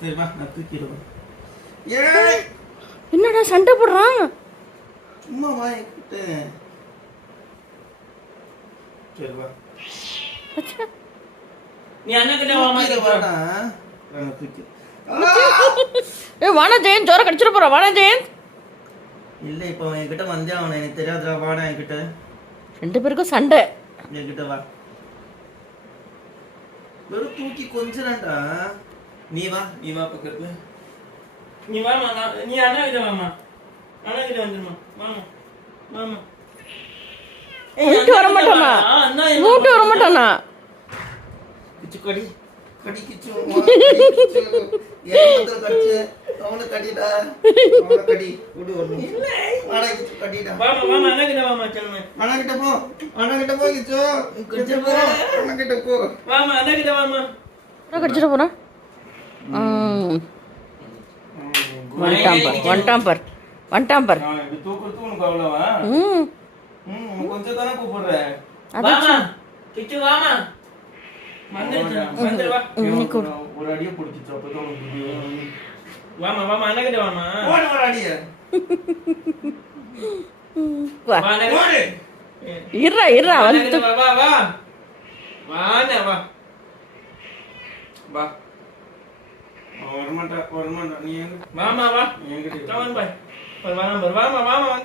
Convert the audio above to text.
சரி வா நான் தூக்கிடுவேன். ஏய் என்னடா சண்டை போடுறான்? சும்மா வா என்கிட்ட. சரி வா. நீ அண்ணன் கிட்ட வாமா. வாடா. நான் தூக்கி. வாணா ஜெயந்த், ஜோர கடிச்சிட போறான். வாணா ஜெயந்த். இல்ல இப்போ அவன் என்கிட்ட வந்தே அவனை எனக்கு தெரியாதுடா. வாடா என்கிட்ட. 2 பேருக்கும் சண்டை. என்கிட்ட வா. வெறும் தூக்கி கொஞ்சறான்டா. நீ வா பக்கத்துல. நீ வாமா. நீ அண்ணன் கிட்ட வாமா. அண்ணன் கிட்ட வந்துருமா. வாமா. கூட்டு வர மாட்டானா? கூட்டு வர மாட்டானா? கிச்சு கடி கிச்சு. ஏன் கடிச்சு அவனை கடிடா. அவனை கடி விடு ஒண்ணு. இல்ல வாடா கிச்சு கடிடா. வாமா அண்ணன் கிட்ட வாமா செல்லுமே. அண்ணன் கிட்ட போ கிச்சு. கிச்சு போ. அண்ணன் கிட்ட போ. வாமா அண்ணன் கிட்ட வாமா. கடிச்சிட போறான். வந்துட்டான் பார். நான் இப்படி தூக்குறது உனக்கு அவ்வளவா? கொஞ்சம் தானே கூப்பிடுற. வாமா கிச்சு வாமா. வந்து வா. ஒரு அடியை பிடிச்சிச்சு அப்பதான் உனக்கு புரியும். வாமா அண்ணன் கிட்ட வாமா. ஓடு ஒரு அடியை. இருறா வந்து வா. வாண்ணே வா. வா. வரமாட்டா நீ வாமா வா. என்கிட்ட வாமா வந்து